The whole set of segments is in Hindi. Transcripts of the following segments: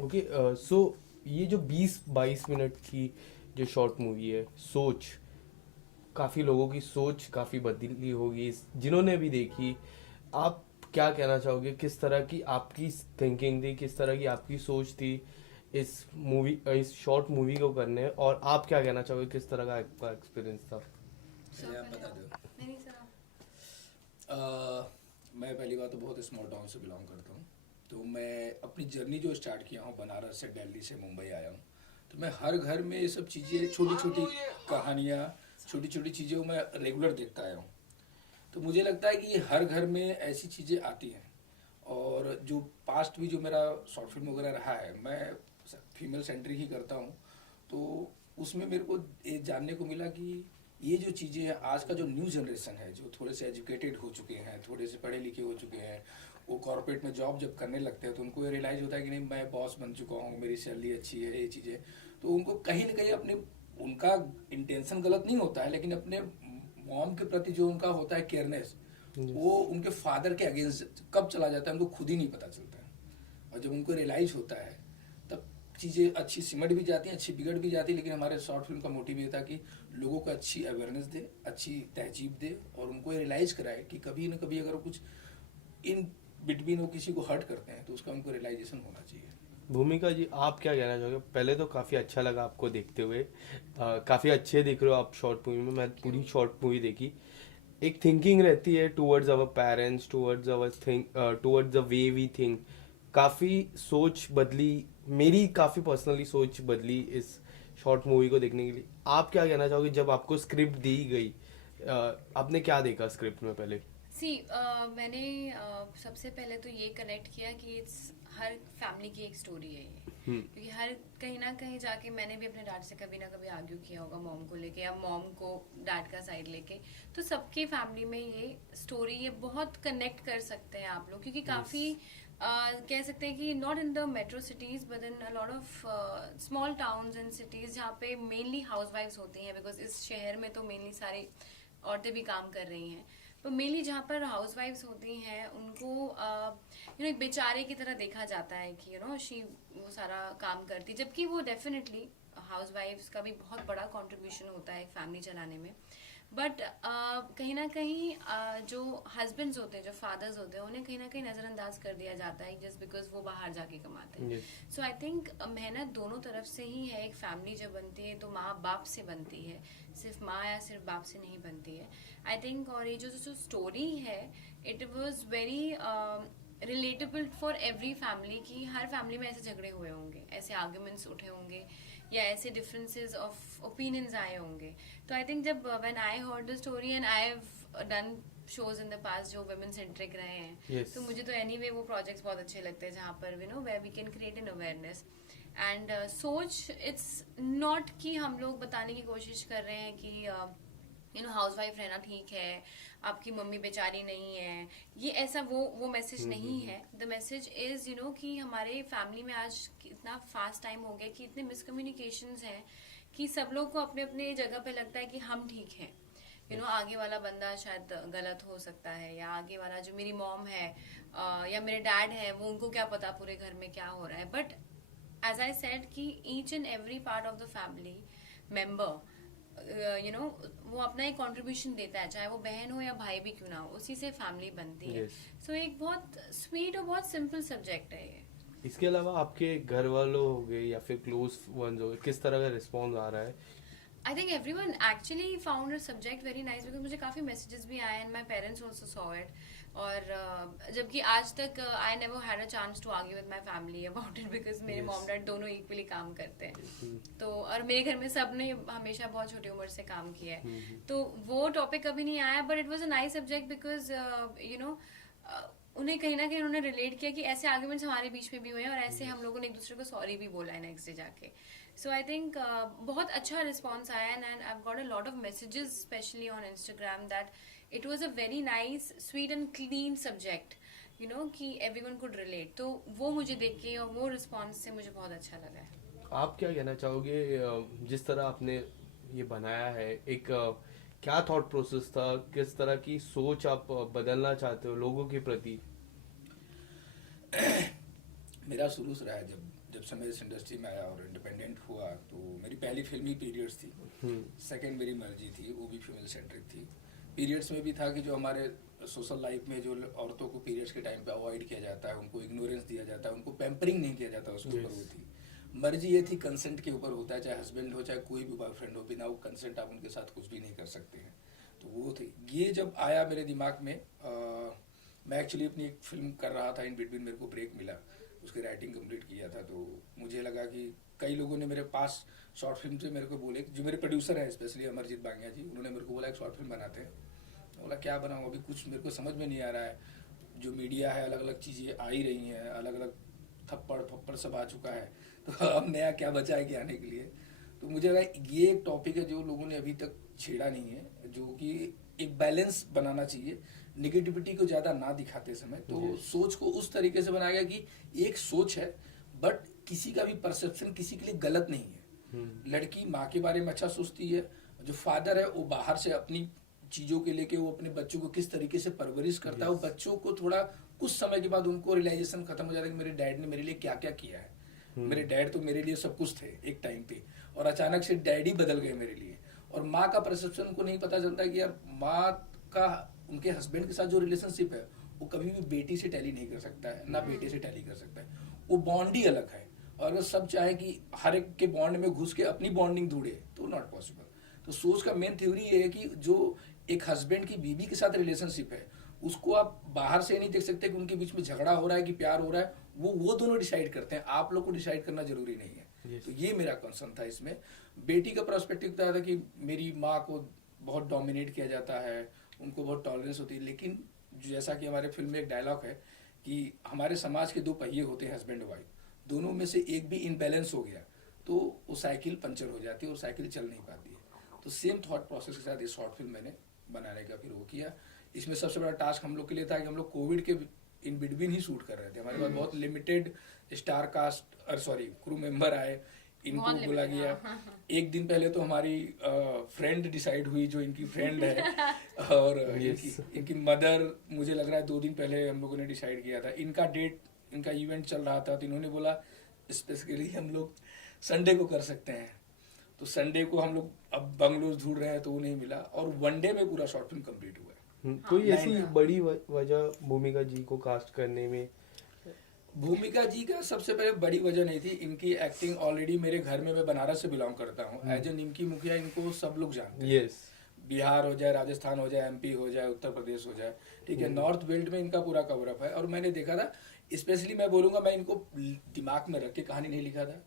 ओके, सो ये जो 20-22 मिनट की जो शॉर्ट मूवी है, सोच, काफ़ी लोगों की सोच काफ़ी बदली होगी जिन्होंने भी देखी। आप क्या कहना चाहोगे, किस तरह की आपकी थिंकिंग थी, किस तरह की आपकी सोच थी इस मूवी, इस शॉर्ट मूवी को करने, और आप क्या कहना चाहोगे, किस तरह का आपका एक्सपीरियंस था? पहले आप बता दो। मैं पहली बात तो बहुत स्मॉल टाउन से बिलोंग करता हूँ। तो मैं अपनी जर्नी जो स्टार्ट किया हूँ बनारस से, दिल्ली से मुंबई आया हूँ। तो मैं हर घर में ये सब चीज़ें, छोटी छोटी कहानियाँ, छोटी छोटी चीज़ें मैं रेगुलर देखता आया हूँ। तो मुझे लगता है कि ये हर घर में ऐसी चीज़ें आती हैं। और जो पास्ट भी जो मेरा शॉर्ट फिल्म वगैरह रहा है, मैं फीमेल सेंट्रिक ही करता हूँ। तो उसमें मेरे को ये जानने को मिला कि ये जो चीज़ें हैं, आज का जो न्यू जनरेशन है, जो थोड़े से एजुकेटेड हो चुके हैं, थोड़े से पढ़े लिखे हो चुके हैं, वो कॉर्पोरेट में जॉब जब करने लगते हैं तो उनको ये रियलाइज़ होता है कि नहीं, मैं बॉस बन चुका हूँ, मेरी सैलरी अच्छी है, ये चीज़ें। तो उनको कहीं ना कहीं अपने, उनका इंटेंशन गलत नहीं होता है, लेकिन अपने मॉम के प्रति जो उनका होता है केयरनेस, वो यस। उनके फादर के अगेंस्ट कब चला जाता है उनको खुद ही नहीं पता चलता है। और जब उनको रियलाइज होता है, तब चीज़ें अच्छी सिमट भी जाती हैं, अच्छी बिगड़ भी जाती है। लेकिन हमारे शॉर्ट फिल्म का मोटिव ये था कि लोगों को अच्छी अवेयरनेस दे, अच्छी तहजीब दे, और उनको ये रियलाइज़ कराए कि कभी ना कभी अगर कुछ इन बिटवीन वो किसी को हर्ट करते हैं तो उसका उनको रियलाइजेशन होना चाहिए। भूमिका जी, आप क्या कहना चाहोगे? पहले तो काफ़ी अच्छा लगा आपको देखते हुए, काफ़ी अच्छे दिख रहे हो आप शॉर्ट मूवी में, मैं पूरी शॉर्ट मूवी देखी। एक थिंकिंग रहती है towards our parents, towards our think, towards the way we think. काफ़ी सोच बदली, मेरी काफ़ी पर्सनली सोच बदली इस शॉर्ट मूवी को देखने के लिए। आप क्या कहना चाहोगे जब आपको स्क्रिप्ट दी गई? आपने क्या देखा स्क्रिप्ट में पहले? मैंने सबसे पहले तो ये कनेक्ट किया कि इट्स हर फैमिली की एक स्टोरी है ये। हम्म। क्योंकि हर कहीं ना कहीं जाके मैंने भी अपने डैड से कभी ना कभी आर्ग्यू किया होगा मॉम को लेके, या मॉम को डैड का साइड लेके। तो सबके फैमिली में ये स्टोरी, ये बहुत कनेक्ट कर सकते हैं आप लोग, क्योंकि यस। काफ़ी कह सकते हैं कि not in the metro cities but in a lot of small towns and cities जहाँ पे मेनली हाउस वाइफ्स होती हैं, बिकॉज इस शहर में तो मेनली सारी औरतें भी काम कर रही हैं। पर मेनली जहाँ पर हाउस वाइफ्स होती हैं उनको एक बेचारे की तरह देखा जाता है कि शी वो सारा काम करती, जबकि वो डेफिनेटली हाउस वाइफ्स का भी बहुत बड़ा कंट्रीब्यूशन होता है एक फैमिली चलाने में। बट कहीं ना कहीं जो हस्बैंड्स होते हैं, जो फादर्स होते हैं, उन्हें कहीं ना कहीं नज़रअंदाज कर दिया जाता है जस्ट बिकॉज वो बाहर जाके कमाते हैं। यस। सो आई थिंक मेहनत दोनों तरफ से ही है। एक फैमिली जब बनती है तो माँ बाप से बनती है, सिर्फ माँ या सिर्फ बाप से नहीं बनती है, आई थिंक। और ये जो स्टोरी है, it was very relatable for every family, की हर फैमिली में ऐसे झगड़े हुए होंगे, ऐसे आर्ग्यूमेंट्स उठे होंगे, या ऐसे डिफरेंसेस ऑफ ओपिनियंस आए होंगे। तो आई थिंक जब when I heard the story and I have done shows in the past जो वुमेन सेंट्रिक रहे हैं, यस। तो मुझे तो एनीवे वो प्रोजेक्ट्स बहुत अच्छे लगते हैं जहाँ पर where we can create an awareness and सोच। इट्स नॉट कि हम लोग बताने की कोशिश कर रहे हैं कि हाउस वाइफ रहना ठीक है, आपकी मम्मी बेचारी नहीं है, ये ऐसा वो मैसेज नहीं है। द मैसेज इज कि हमारे फैमिली में आज इतना फास्ट टाइम हो गया कि इतने मिसकम्युनिकेशंस हैं कि सब लोग को अपने अपने जगह पे लगता है कि हम ठीक हैं। आगे वाला बंदा शायद गलत हो सकता है, या आगे वाला जो मेरी मॉम है या मेरे डैड है, वो उनको क्या पता पूरे घर में क्या हो रहा है। बट एज आई सेड कि each and every part of the family member वो अपना एक कंट्रीब्यूशन देता है, चाहे वो बहन हो या भाई भी क्यों ना हो, उसी से फैमिली बनती है। यस। सो एक बहुत स्वीट और बहुत सिंपल सब्जेक्ट है ये। इसके अलावा आपके घर वालों हो गए या फिर क्लोज वंस हो गए, किस तरह का रिस्पॉन्स आ रहा है? I think everyone actually found a subject very nice, because मुझे काफ़ी मैसेजेस भी आए and my parents also saw it. और जबकि आज तक I never had a chance to argue with my family about it, because मेरे यस। मॉम डैड दोनों इक्वली काम करते हैं। तो और मेरे घर में सब ने हमेशा बहुत छोटी उम्र से काम किया है, तो वो टॉपिक कभी नहीं आया। But it was a nice subject because उन्हें कहीं ना कहीं उन्होंने रिलेट किया कि ऐसे आर्ग्यूमेंट्स हमारे बीच में भी हुए हैं, और ऐसे हम लोगों ने एक दूसरे को सॉरी भी बोला है नेक्स्ट डे जाके। सो आई थिंक बहुत अच्छा रिस्पॉन्स आया and I got a lot of messages specially on Instagram that it was a very nice sweet and clean subject, कि एवरी वन कुड रिलेट। तो वो मुझे देख के और वो रिस्पॉन्स से मुझे बहुत अच्छा लगा है। आप क्या कहना चाहोगे, जिस तरह आपने ये बनाया है, एक क्या थॉट प्रोसेस था, किस तरह की सोच आप बदलना चाहते हो लोगों के प्रति? मेरा शुरू से रहा है, जब से मैं इस इंडस्ट्री में आया और इंडिपेंडेंट हुआ, तो मेरी पहली फिल्म ही पीरियड्स थी। सेकंड मेरी मर्जी थी, वो भी फीमेल सेंट्रिक थी। पीरियड्स में भी था कि जो हमारे सोशल लाइफ में जो औरतों को पीरियड्स के टाइम पे अवॉइड किया जाता है, उनको इग्नोरेंस दिया जाता है, उनको पैम्परिंग नहीं किया जाता, उसके ऊपर वो थी। मर्जी ये थी, कंसेंट के ऊपर होता है, चाहे हस्बैंड हो चाहे कोई भी बॉयफ्रेंड हो, बिना वो कंसेंट आप उनके साथ कुछ भी नहीं कर सकते हैं। तो वो थी, ये जब आया मेरे दिमाग में, मैं एक्चुअली अपनी एक फिल्म कर रहा था, इन बिटवीन मेरे को ब्रेक मिला, उसकी राइटिंग कंप्लीट किया था। तो मुझे लगा कि कई लोगों ने मेरे पास शॉर्ट फिल्म से मेरे को बोले, जो मेरे प्रोड्यूसर हैं स्पेशली अमरजीत बांगिया जी, उन्होंने मेरे को बोला एक शॉर्ट फिल्म बनाते हैं। बोला क्या बनाऊँ, अभी कुछ मेरे को समझ में नहीं आ रहा है, जो मीडिया है अलग अलग चीज़ें आ ही रही हैं, अलग अलग थप्पड़ फप्पड़ सब आ चुका है, तो अब नया क्या बचा है कि आने के लिए। तो मुझे लगा ये एक टॉपिक है जो लोगों ने अभी तक छेड़ा नहीं है, जो कि एक बैलेंस बनाना चाहिए, निगेटिविटी को ज़्यादा ना दिखाते समय। तो सोच को उस तरीके से बनाया गया कि एक सोच है, बट किसी का भी परसेप्शन किसी के लिए गलत नहीं है। लड़की माँ के बारे में अच्छा सोचती है, जो फादर है वो बाहर से अपनी चीज़ों के लेके वो अपने बच्चों को किस तरीके से परवरिश करता है, वो बच्चों को थोड़ा कुछ समय के बाद उनको रियलाइजेशन खत्म हो जाता है कि मेरे डैड ने मेरे लिए क्या क्या किया है। मेरे डैड तो मेरे लिए सब कुछ थे एक टाइम पे, और अचानक से डैडी बदल गए मेरे लिए। और माँ का परसेप्शन उनको नहीं पता चलता है कि यार माँ का उनके हस्बैंड के साथ जो रिलेशनशिप है वो कभी भी बेटी से टैली नहीं कर सकता है, ना बेटे से टैली कर सकता है, वो बॉन्ड ही अलग है। और अगर सब चाहे कि हर एक के बॉन्ड में घुस के अपनी बॉन्डिंग ढूंढे तो नॉट पॉसिबल। तो सोच का मेन थ्योरी ये है कि जो एक हस्बैंड की बीवी के साथ रिलेशनशिप है, उसको आप बाहर से नहीं देख सकते कि उनके बीच में झगड़ा हो रहा है कि प्यार हो रहा है, वो दोनों डिसाइड करते हैं, आप लोग को डिसाइड करना जरूरी नहीं है। तो ये मेरा कंसर्न था इसमें। बेटी का पर्सपेक्टिव था कि मेरी माँ को बहुत डोमिनेट किया जाता है, उनको बहुत टॉलरेंस होती है, लेकिन जैसा कि हमारे फिल्म में एक डायलॉग है कि हमारे समाज के दो पहिए होते हैं, हस्बैंड वाइफ, दोनों में से एक भी इनबैलेंस हो गया तो वो साइकिल पंचर हो जाती है और साइकिल चल नहीं पाती है। तो सेम थॉट प्रोसेस के साथ ये शॉर्ट फिल्म मैंने बनाने का फिर वो किया। इसमें सबसे बड़ा टास्क हम लोग के लिए था कि हम लोग कोविड के इन बिटवीन ही शूट कर रहे थे। हमारे पास बहुत limited star cast crew member आए, इनको बोला गया। एक दिन पहले तो हमारी फ्रेंड डिसाइड हुई, जो इनकी फ्रेंड है, और इनकी मदर, मुझे लग रहा है 2 दिन पहले हम लोगों ने डिसाइड किया था। इनका डेट, इनका इवेंट चल रहा था, तो इन्होंने बोला स्पेसिफिकली हम लोग संडे को कर सकते हैं। तो संडे को हम लोग अब बंगलोर ढूंढ रहे हैं तो वो नहीं मिला, और 1 डे में पूरा शॉर्ट फिल्म कंप्लीट हुआ है। कोई ऐसी बड़ी वजह भूमिका जी को कास्ट करने में? भूमिका जी का सबसे पहले बड़ी वजह नहीं थी, इनकी एक्टिंग ऑलरेडी मेरे घर में, मैं बनारस से बिलोंग करता हूँ, एज ए निमकी मुखिया इनको सब लोग जानते हैं। यस, बिहार हो जाए, राजस्थान हो जाए, एमपी हो जाए, उत्तर प्रदेश हो जाए, ठीक है, नॉर्थ बेल्ट में इनका पूरा कवरअप है। और मैंने देखा था, स्पेशली मैं बोलूँगा, मैं इनको दिमाग में रख के कहानी नहीं लिखा था।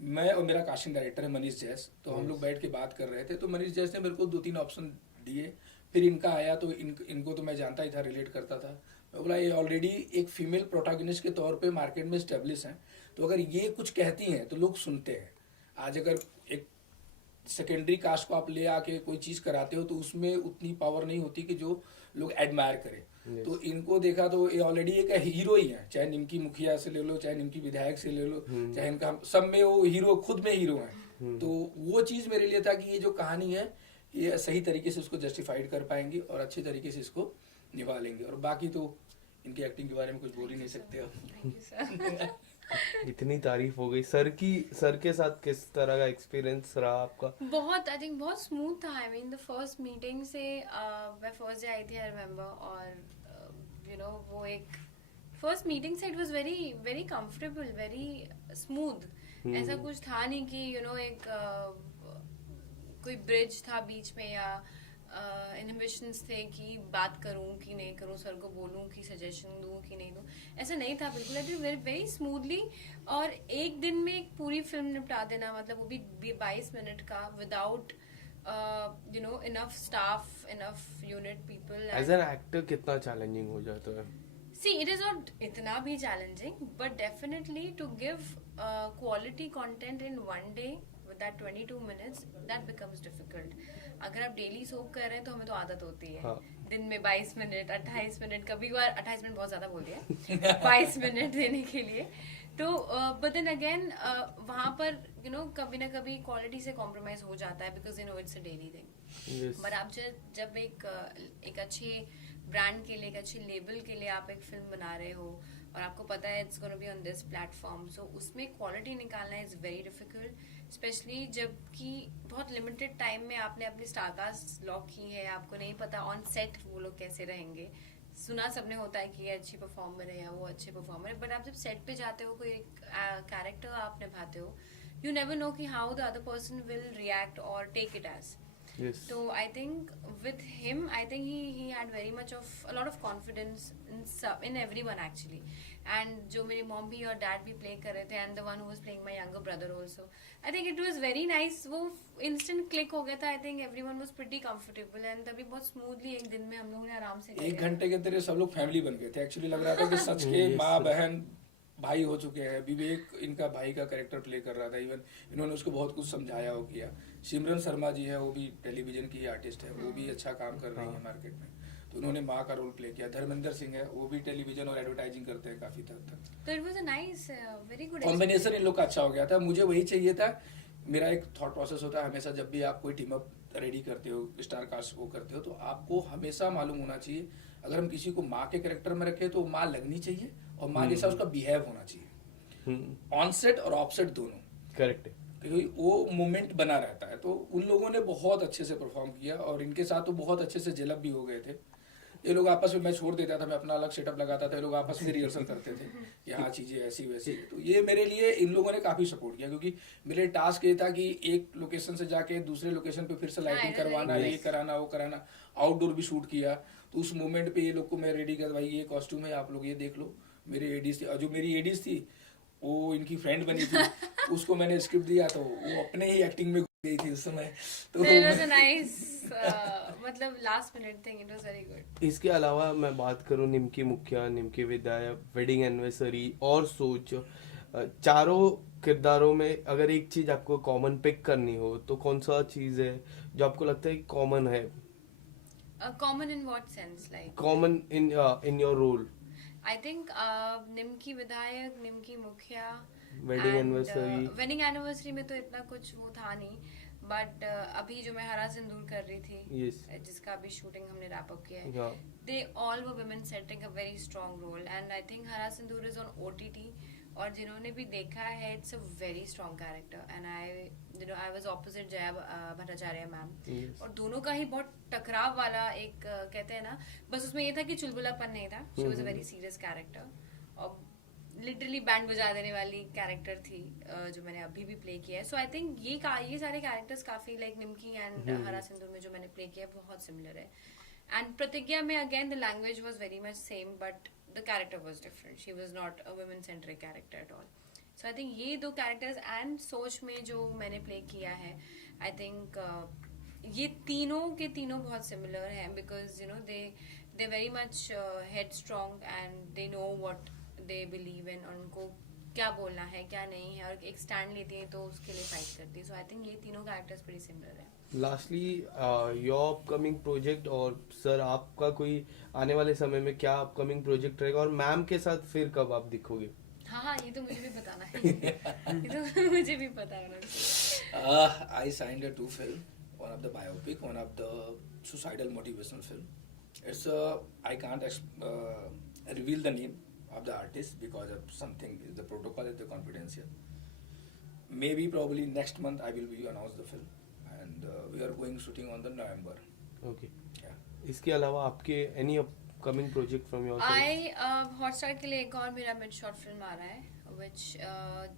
मैं और मेरा कास्टिंग डायरेक्टर है मनीष जैस, तो हम लोग बैठ के बात कर रहे थे, तो मनीष जैस ने मेरे को 2-3 ऑप्शन दिए। फिर इनका आया तो इनको तो मैं जानता ही था, रिलेट करता था। मैं बोला ये ऑलरेडी एक फीमेल प्रोटैगनिस्ट के तौर पे मार्केट में स्टेब्लिश हैं, तो अगर ये कुछ कहती हैं तो लोग सुनते हैं। आज अगर एक सेकेंडरी कास्ट को आप ले आके कोई चीज़ कराते हो तो उसमें उतनी पावर नहीं होती कि जो लोग एडमायर करें। तो इनको देखा तो ये ऑलरेडी एक हीरो ही है, चाहे निमकी मुखिया से ले लो, चाहे निमकी विधायक से ले लो, चाहे इनका, सब में वो हीरो, खुद में हीरो है। तो वो चीज़ मेरे लिए था कि ये जो कहानी है ये सही तरीके से उसको जस्टिफाइड कर पाएंगे और अच्छे तरीके से इसको निभा लेंगे। और बाकी तो इनकी एक्टिंग के बारे में कुछ बोल ही नहीं सकते अब। इतनी तारीफ हो गई। सर के साथ किस तरह का एक्सपीरियंस रहा आपका? बहुत, आई थिंक बहुत स्मूथ था। I mean the first meeting से मैं फर्स्ट डे आई थी, आई रिमेम्बर, और यू नो वो एक फर्स्ट मीटिंग से it was very very comfortable, very smooth. ऐसा कुछ था नहीं कि यू नो एक कोई ब्रिज था बीच में या इनहिबिशंस थे कि बात करूं कि नहीं करूं, सर को बोलूं कि सजेशन दूं कि नहीं दूं, ऐसा नहीं था बिल्कुल। I think very very smoothly, और एक दिन में एक पूरी फिल्म निपटा देना, मतलब वो भी 22 मिनट का, without you know enough staff, enough unit people. As an actor कितना चैलेंजिंग हो जाता है? See, it is not इतना भी challenging, but definitely to give quality content in 1 day with that 22 minutes, that becomes difficult. अगर आप डेली सोप कर रहे हैं तो हमें तो आदत होती है, दिन में 22 मिनट, 28 मिनट, कभी बार 28 मिनट बहुत ज्यादा बोल दिया 22 मिनट देने के लिए। तो बट देन अगेन वहाँ पर यू नो कभी ना कभी क्वालिटी से कॉम्प्रोमाइज हो जाता है, because you know it's a daily thing. But आप जब एक अच्छे ब्रांड के लिए, एक अच्छे लेबल के लिए आप एक फिल्म बना रहे हो, और आपको पता है it's gonna be on this platform, so उसमें क्वालिटी निकालना इज वेरी डिफिकल्ट, स्पेशली जबकि बहुत लिमिटेड टाइम में आपने अपनी स्टारकास्ट लॉक की है, आपको नहीं पता ऑन सेट वो लोग कैसे रहेंगे। सुना सबने होता है कि ये अच्छी परफॉर्मर है या वो अच्छे परफॉर्मर है, बट आप जब सेट पे जाते हो, कोई कैरेक्टर आप निभाते हो, you never know कि how the other person will react or take it as. Yes. So I think with him, I think he had very much of a lot of confidence in everyone actually. And जो मेरी mom भी और dad भी play कर रहे थे, and the one who was playing my younger brother also, I think it was very nice. वो instant click हो गया था. I think everyone was pretty comfortable and तभी बहुत smoothly एक दिन में हम लोगों ने आराम से एक घंटे के अंदर ये सब लोग फैमिली बन गए थे। एक्चुअली लग रहा था कि सच के माँ बहन भाई हो चुके हैं। विवेक इनका भाई का कैरेक्टर प्ले कर रहा था, इवन इन्होंने उसको बहुत कुछ समझाया हो किया। सिमरन शर्मा जी है, वो भी टेलीविजन की आर्टिस्ट है, वो भी अच्छा काम कर रही है मार्केट में, तो उन्होंने माँ का रोल प्ले किया। धर्मेंद्र सिंह है, वो भी टेलीविजन और एडवर्टाइजिंग करते हैं काफी हद तक। तो it was a nice, very good combination इन लोग का अच्छा हो गया था। मुझे वही चाहिए था। मेरा एक थॉट प्रोसेस होता है हमेशा, जब भी आप कोई टीम अप रेडी करते हो, स्टार कास्ट को करते हो, तो आपको हमेशा मालूम होना चाहिए अगर हम किसी को माँ के कैरेक्टर में रखें तो माँ लगनी चाहिए और माँ जैसा उसका बिहेव होना चाहिए, ऑन सेट और ऑफ सेट दोनों। करेक्ट है, क्योंकि वो मोमेंट बना रहता है। तो उन लोगों ने बहुत अच्छे से परफॉर्म किया और इनके साथ तो बहुत अच्छे से जेलअप भी हो गए थे। ये लोग आपस में, मैं छोड़ देता था, मैं अपना अलग सेटअप लगाता था, ये लोग आपस में रिहर्सल करते थे कि हाँ चीजें ऐसी वैसी। तो ये मेरे लिए इन लोगों ने काफी सपोर्ट किया, क्योंकि मेरे टास्क ये था कि एक लोकेशन से जाके दूसरे लोकेशन पे फिर से लाइटिंग करवाना, ये कराना वो कराना, आउटडोर भी शूट किया। तो उस मोमेंट पे ये लोग को मैं रेडी कर, भाई ये कॉस्ट्यूम है, आप लोग ये देख लो। मेरे एडीज थी, जो मेरी एडीज थी वो इनकी फ्रेंड बनी थी, उसको मैंने स्क्रिप्ट दिया तो वो अपने ही एक्टिंग में गई थी उस समय। तो it was a nice, मतलब last minute thing, it was very good. इसके अलावा मैं बात करूं निमकी मुखिया, निमकी विधायक, वेडिंग एनिवर्सरी और सोच, चारों किरदारों में अगर एक चीज आपको कॉमन पिक करनी हो तो कौन सा चीज है जो आपको लगता है कॉमन है? Common in what sense, like? Common in your role? I think Nimki Vidhayak, Nimki मुखिया, Wedding anniversary. वेडिंग एनिवर्सरी में तो इतना कुछ वो था नहीं, बट अभी जो मैं हरा सिंदूर कर रही थी, Yes. जिसका अभी शूटिंग हमने रैप अप किया है, Yeah. they all were women setting a very strong role, and I think हरा सिंदूर is on OTT, और जिन्होंने भी देखा है, it's a very strong character, and I was opposite Jaya Bhattacharya ma'am, Yes. और दोनों का ही बहुत टकराव वाला एक कहते हैं ना, बस उसमें ये था कि चुलबुलापन नहीं था, she was a very serious character, और लिटरली बैंड बजा देने वाली कैरेक्टर थी जो मैंने अभी भी प्ले किया है। सो आई थिंक ये सारे कैरेक्टर्स काफी लाइक निमकी एंड हरा सिंदूर में जो मैंने प्ले किया है बहुत सिमिलर है। एंड प्रतिज्ञा में again the language was very much same, but the character was different, she was not a women centric character at all. So I think ये दो कैरेक्टर्स एंड सोच में जो मैंने प्ले किया है, आई थिंक ये तीनों के तीनों बहुत सिमिलर हैं, because you know they very much head strong and they know what they believe in, और उनको क्या बोलना है क्या नहीं है, और एक स्टैंड लेती है तो उसके लिए फाइट करती है। सो आई थिंक ये तीनों कैरेक्टर्स बड़ी सिमिलर है। लास्टली योर अपकमिंग प्रोजेक्ट, और सर आपका कोई आने वाले समय में क्या अपकमिंग प्रोजेक्ट रहेगा, और मैम के साथ फिर कब आप दिखोगे? हाँ ये तो मुझे भी बताना है ये तो मुझे भी पता है। I signed a 2 film, one of the biopic, one of the suicidal motivational film. It's I can't reveal the name of the artist because of something, the protocol is the confidential. Maybe probably next month I will be announce the film, and we are going shooting on the November. Okay, Yeah. इसके अलावा आपके any upcoming project from your side? Hotstar के लिए एक और मेरा मिड शॉर्ट फिल्म आ रहा है,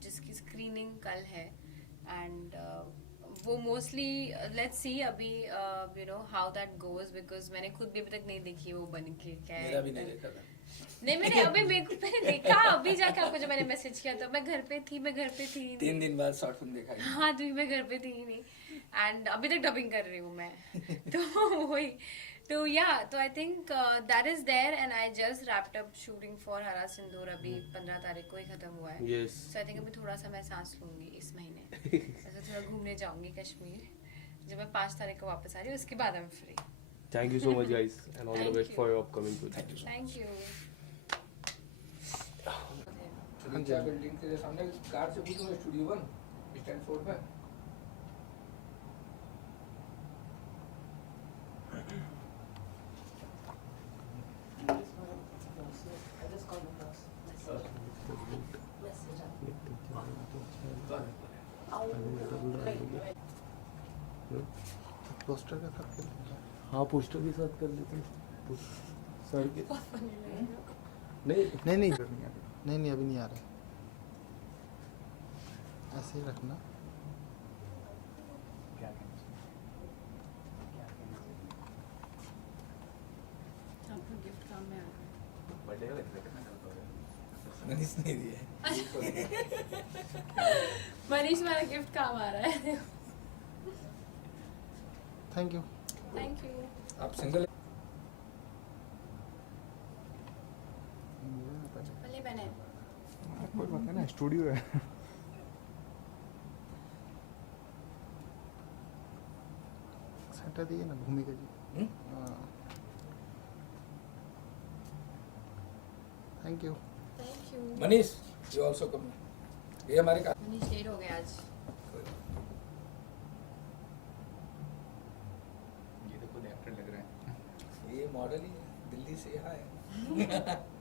जिसकी स्क्रीनिंग कल है, एंड वो मोस्टली लेट्स सी अभी you know how that goes, because मैंने खुद भी अभी तक नहीं देखी वो बन के क्या है। मेरा भी नहीं देखा था। नहीं मैंने देखा अभी जाके, आपको जब मैंने मैसेज किया तो मैं घर पे थी 3 दिन बाद शॉर्ट फिल्म देखा है। हाँ तो मैं घर पे थी ही नहीं, एंड अभी तक डबिंग कर रही हूँ मैं तो वही तो या तो I think that is there, and I just wrapped up shooting for Hara Sindoor, अभी 15 तारीख को ही खत्म हुआ है। Yes. सो आई थिंक अभी थोड़ा सा मैं सांस लूंगी इस महीने ऐसे थोड़ा घूमने जाऊंगी कश्मीर, जब मैं 5 तारीख को वापस आ रही हूँ, उसके बाद I am free. Thank you so much guys, and all the Thank best you. For your upcoming project. Thank you so thank you. Much. Building के सामने कार से पूछो, स्टूडियो 1 स्टैनफोर्ड में। पोस्टर का साथ कर लेते हैं। हाँ पोस्टर के साथ कर लेते हैं सर के नहीं नहीं नहीं नहीं नहीं अभी नहीं आ रहा ऐसे ही रखना आपको गिफ्ट काम में आ मनीष नहीं दिया मनीष मेरा गिफ्ट काम आ रहा है थैंक यू थैंक यू आप सिंगल पहले बने कोई बात है ना स्टूडियो है सेंटर दिए ना Bhumika ji thank you thank you Manish you also come ये हमारे का मनीष लेट हो गया आज ये तो खुद एक्टर लग रहा है ये मॉडल ही दिल्ली से यहाँ है